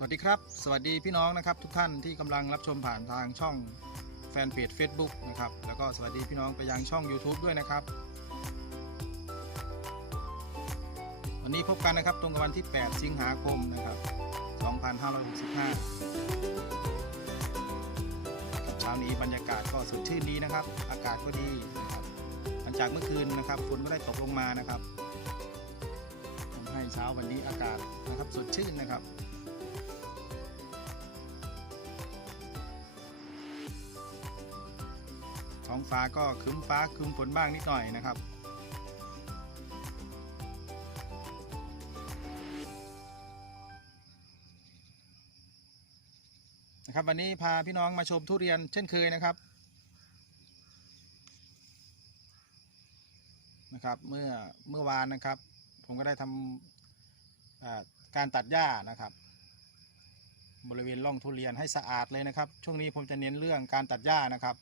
สวัสดีครับ สวัสดีพี่น้องนะครับ ทุกท่านที่กำลังรับชมผ่านทางช่องแฟนเพจ Facebook นะครับ แล้วก็สวัสดีพี่น้องไปยังช่อง YouTube ด้วยนะครับ วันนี้พบกันนะครับตรงกับวันที่ 8 สิงหาคมนะครับ 2565เช้านี้บรรยากาศก็สดชื่นดีนะครับ อากาศก็ดีนะครับหลังจากเมื่อคืนนะครับฝนก็ได้ตกลงมานะครับทำให้เช้าวันนี้อากาศนะครับสดชื่นนะครับ องฟ้าก็คึ้มฟ้าคึ้มฝนบ้างนิดหน่อยนะครับ นะครับ วันนี้พาพี่น้องมาชมทุเรียนเช่นเคยนะครับนะครับเมื่อเมื่อวานนะครับ ผมก็ได้ทำอ่าการตัดหญ้านะครับ บริเวณร่องทุเรียนให้สะอาดเลยนะครับ ช่วงนี้ผมจะเน้นเรื่องการตัดหญ้านะครับ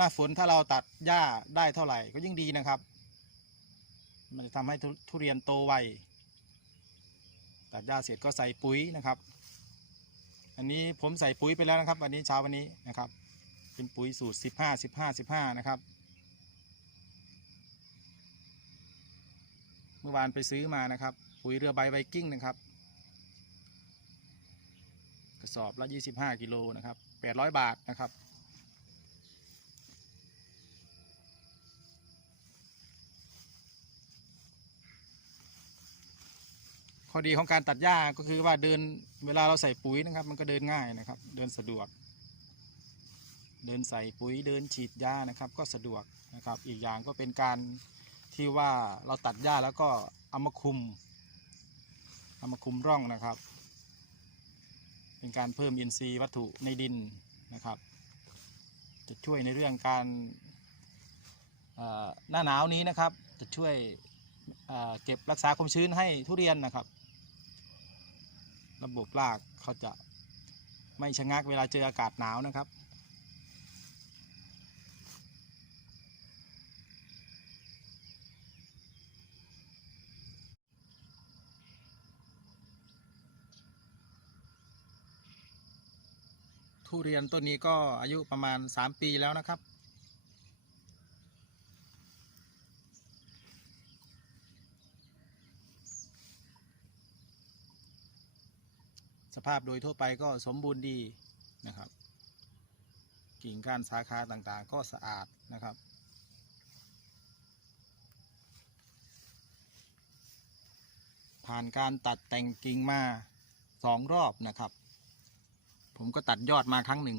น้าฝนถ้าเราตัดหญ้าได้เท่าไหร่ก็ยิ่งดีนะครับ มันจะทำให้ทุทุเรียนโตไวตัดหญ้าเสร็จก็ใส่ปุ๋ยนะครับ อันนี้ผมใส่ปุ๋ยไปแล้วนะครับ วันนี้เช้าวันนี้นะครับ เป็นปุ๋ยสูตร 15 15 15 นะครับ เมื่อวานไปซื้อมานะครับ ปุ๋ยเรือใบไวกิ้งนะครับ กระสอบละ 25 กิโลนะครับ 800 บาทนะครับ ข้อดีของการตัดหญ้าก็คือว่าเดินเวลาเราใส่ปุ๋ยนะครับ มันก็เดินง่ายนะครับ เดินสะดวก เดินใส่ปุ๋ยเดินฉีดหญ้านะครับ ก็สะดวกนะครับ อีกอย่างก็เป็นการที่ว่าเราตัดหญ้าแล้วก็เอามาคุมเอามาคุมร่องนะครับ เป็นการเพิ่มอินทรีย์วัตถุในดินนะครับ จะช่วยในเรื่องการหน้าหนาวนี้นะครับ จะช่วยเก็บรักษาความชื้นให้ทุเรียนนะครับ ระบบรากเขาจะไม่ชะงักเวลาเจออากาศหนาวนะครับ ทุเรียนต้นนี้ก็อายุประมาณ 3 ปีแล้วนะครับ ภาพโดยทั่วไปก็สมบูรณ์ดีนะครับ กิ่งก้านสาขาต่างๆ ก็สะอาดนะครับ ผ่านการตัดแต่งกิ่งมาสองรอบนะครับ ผมก็ตัดยอดมาครั้งหนึ่ง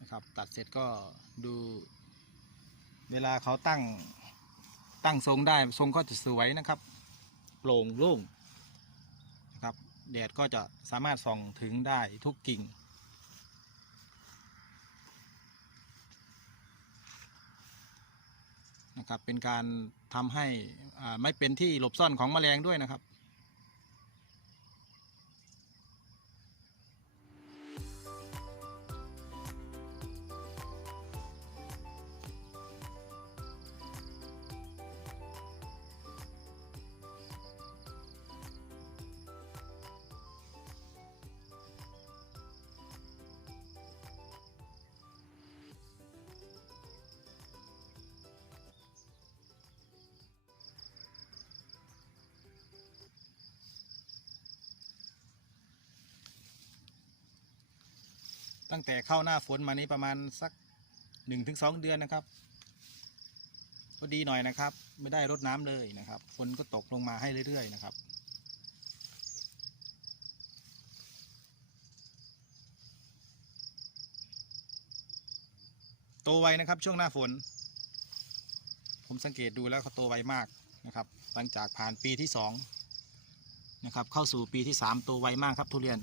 นะครับตัดเสร็จก็ดูเวลาเขาตั้ง ตั้งทรงได้ทรงก็จะสวยนะครับโปร่งโล่งนะครับแดดก็จะสามารถส่องถึงได้ทุกกิ่ง นะครับเป็นการทำให้อ่าไม่เป็นที่หลบซ่อนของแมลงด้วยนะครับ ตั้งแต่เข้าหน้าฝนมานี้ประมาณสักหนึ่งถึงสองเดือนนะครับ ก็ดีหน่อยนะครับ ไม่ได้รดน้ำเลยนะครับฝนก็ตกลงมาให้เรื่อยๆนะครับ โตไวนะครับช่วงหน้าฝน ผมสังเกตดูแล้วเขาโตไวมากนะครับ หลังจากผ่านปีที่สองนะครับ เข้าสู่ปีที่สามโตไวมากครับทุเรียน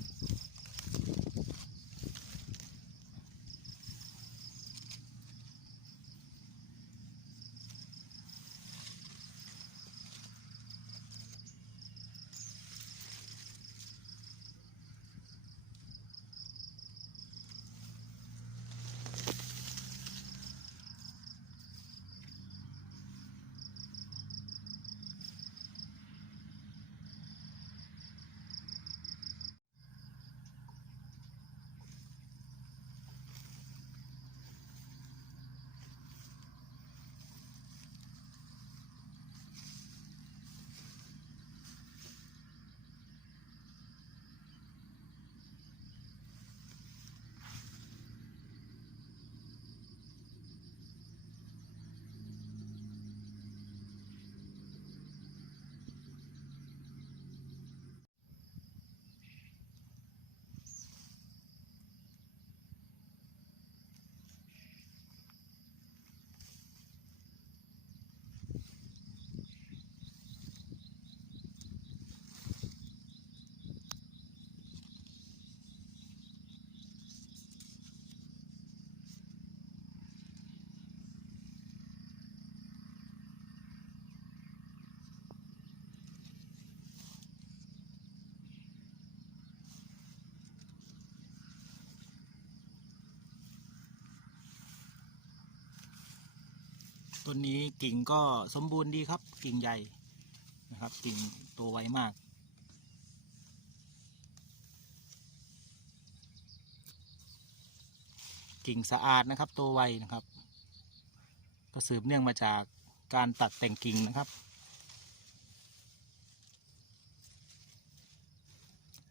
ต้นนี้กิ่งก็สมบูรณ์ดีครับ กิ่งใหญ่นะครับ กิ่งโตไวมาก กิ่งสะอาดนะครับ โตไวนะครับ ก็สืบเนื่องมาจากการตัดแต่งกิ่งนะครับ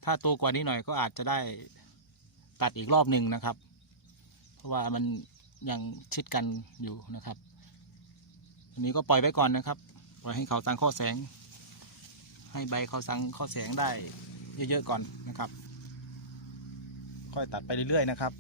ถ้าโตกว่านี้หน่อยก็อาจจะได้ตัดอีกรอบหนึ่งนะครับ เพราะว่ามันยังชิดกันอยู่นะครับ อันนี้ก็ปล่อยไว้ก่อนนะครับ ปล่อยให้เขาสังข้อแสง ให้ใบเขาสังข้อแสงได้เยอะๆก่อนนะครับ ค่อยตัดไปเรื่อยๆนะครับ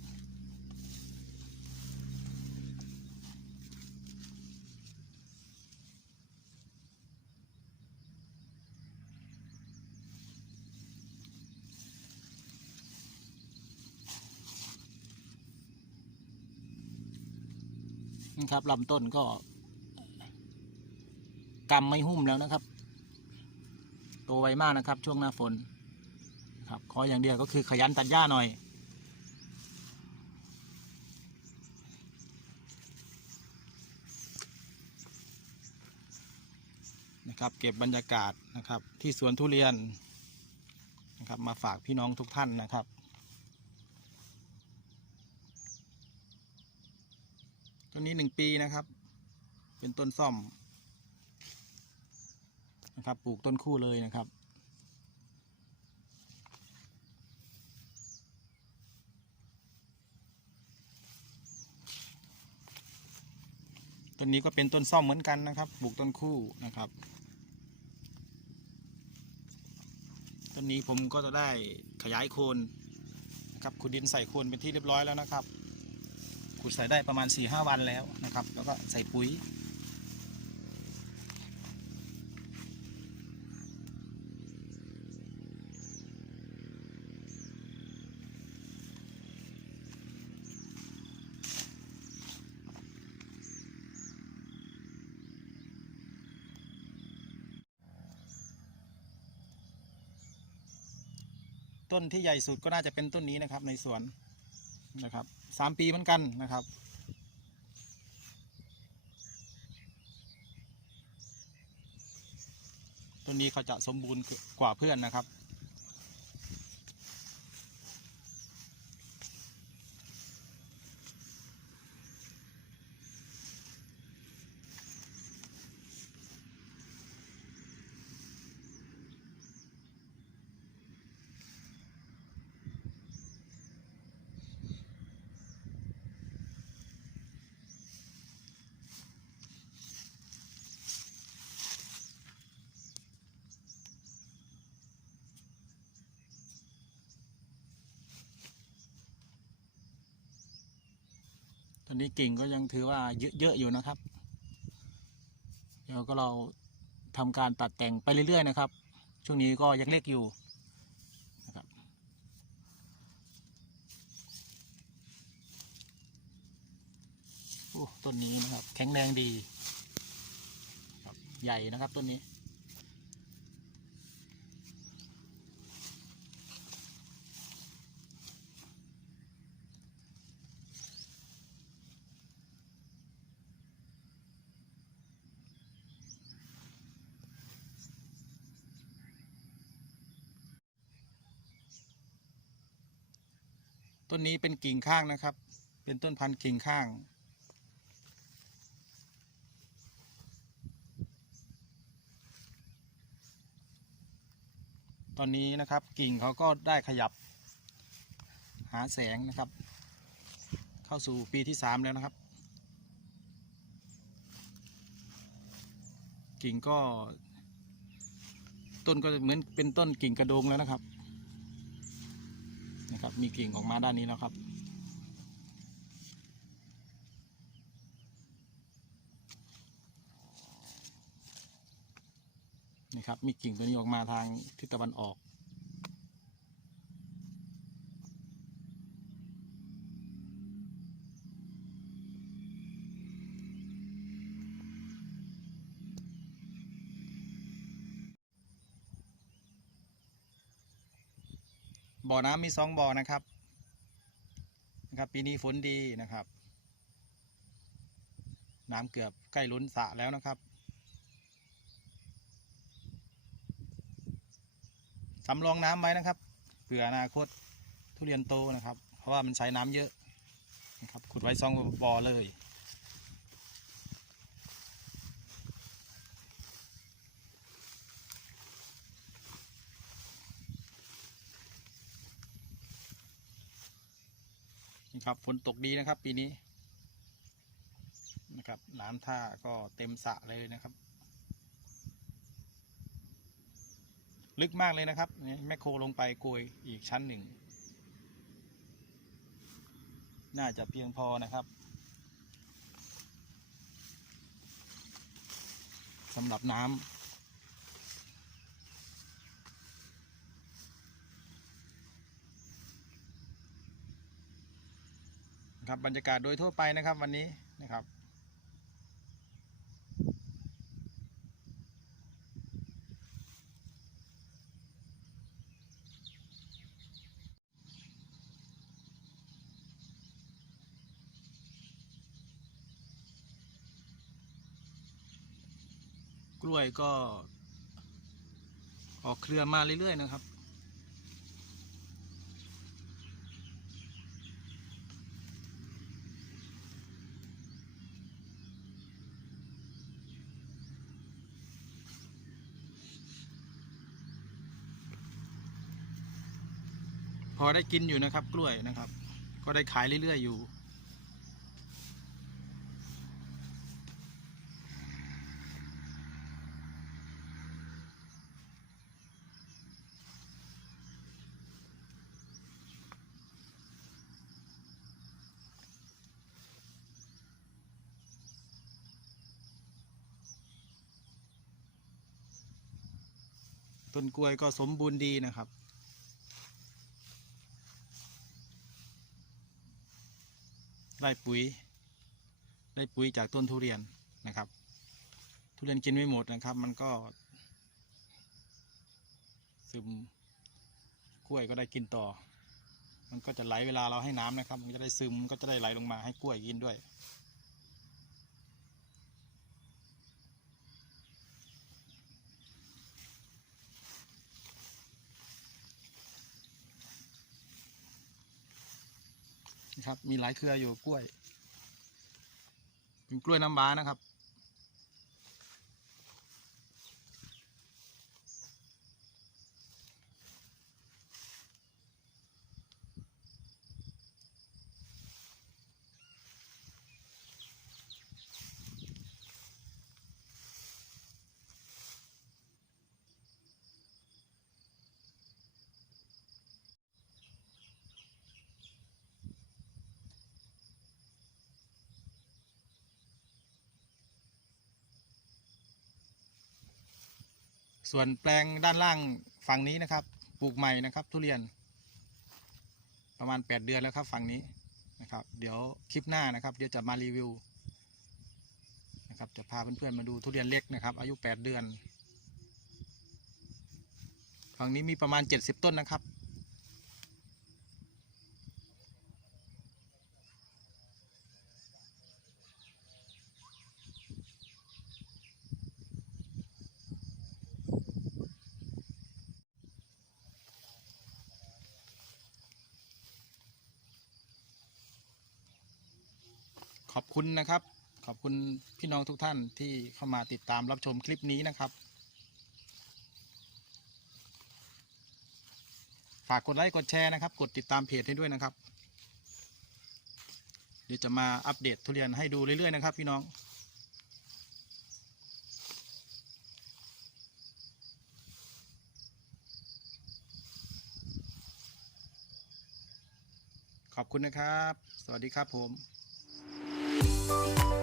นะครับลำต้นก็ กำไม่หุ้มแล้วนะครับ โตไวมากนะครับ ช่วงหน้าฝนครับขออย่างเดียวก็คือขยันตัดหญ้าหน่อยนะครับเก็บบรรยากาศนะครับที่สวนทุเรียนนะครับมาฝากพี่น้องทุกท่านนะครับต้นนี้หนึ่งปีนะครับ เป็นต้นซ่อม นะครับปลูกต้นคู่เลยนะครับต้นนี้ก็เป็นต้นซ่อมเหมือนกันนะครับปลูกต้นคู่นะครับต้นนี้ผมก็จะได้ขยายโคนนะครับขุดดินใส่โคนเป็นที่เรียบร้อยแล้วนะครับขุดใส่ได้ประมาณ4ี่ห้าวันแล้วนะครับ แล้วก็ใส่ปุ๋ย ต้นที่ใหญ่สุดก็น่าจะเป็นต้นนี้นะครับ ในสวนนะครับสามปีเหมือนกันนะครับ ต้นนี้เขาจะสมบูรณ์กว่าเพื่อนนะครับ อนนี้กิ่งก็ยังถือว่าเยอะๆอยู่นะครับ เดี๋ยวก็เราทำการตัดแต่งไปเรื่อยๆนะครับ ช่วงนี้ก็ยังเล็กอยู่นะครับต้นนี้นะครับ แข็งแรงดี ใหญ่นะครับต้นนี้ ต้นนี้เป็นกิ่งข้างนะครับ เป็นต้นพันธุ์กิ่งข้าง ตอนนี้นะครับกิ่งเขาก็ได้ขยับ หาแสงนะครับ เข้าสู่ปีที่สามแล้วนะครับ กิ่งก็ ต้นก็เหมือนเป็นต้นกิ่งกระโดงแล้วนะครับ นะครับ มีกิ่งออกมาด้านนี้แล้วครับ นะครับ มีกิ่งตัวนี้ออกมาทางทิศตะวันออก บ่อน้ำมีสองบ่อนะครับนะครับ ปีนี้ฝนดีนะครับ น้ำเกือบใกล้ล้นสระแล้วนะครับสำรองน้ำไว้นะครับเผื่ออนาคตทุเรียนโตนะครับ เพราะว่ามันใช้น้ำเยอะนะครับขุดไว้ซองบ่อเลย ครับฝนตกดีนะครับ ปีนี้นะครับ น้ำท่าก็เต็มสระเลยนะครับ ลึกมากเลยนะครับแมคโครลงไปโกยอีกชั้นหนึ่ง น่าจะเพียงพอนะครับสำหรับน้ำ ครับบรรยากาศโดยทั่วไปนะครับวันนี้นะครับ กล้วยก็ออกเครือมาเรื่อยๆนะครับ พอได้กินอยู่นะครับ กล้วยนะครับ ก็ได้ขายเรื่อยๆอยู่ต้นกล้วยก็สมบูรณ์ดีนะครับ ได้ปุ๋ย ได้ปุ๋ยจากต้นทุเรียนนะครับ ทุเรียนกินไม่หมดนะครับ มันก็ ซึมกล้วยก็ได้กินต่อ มันก็จะไหลเวลาเราให้น้ำนะครับ มันจะได้ซึมก็จะได้ไหลลงมาให้กล้วยกินด้วย นะครับ มีหลายเครืออยู่กล้วย เป็นกล้วยน้ำว้านะครับ ส่วนแปลงด้านล่างฝั่งนี้นะครับ ปลูกใหม่นะครับ ทุเรียน ประมาณ 8 เดือนแล้วครับฝั่งนี้นะครับ เดี๋ยวคลิปหน้านะครับ เดี๋ยวจะมารีวิวนะครับจะพาเพื่อนๆมาดูทุเรียนเล็กนะครับ อายุ 8 เดือน ฝั่งนี้มีประมาณ 70 ต้นนะครับ คุณนะครับ ขอบคุณพี่น้องทุกท่านที่เข้ามาติดตามรับชมคลิปนี้นะครับ ฝากกดไลค์กดแชร์นะครับ กดติดตามเพจให้ด้วยนะครับ เดี๋ยวจะมาอัปเดตทุเรียนให้ดูเรื่อยๆนะครับ พี่น้องขอบคุณนะครับ สวัสดีครับผม Bye.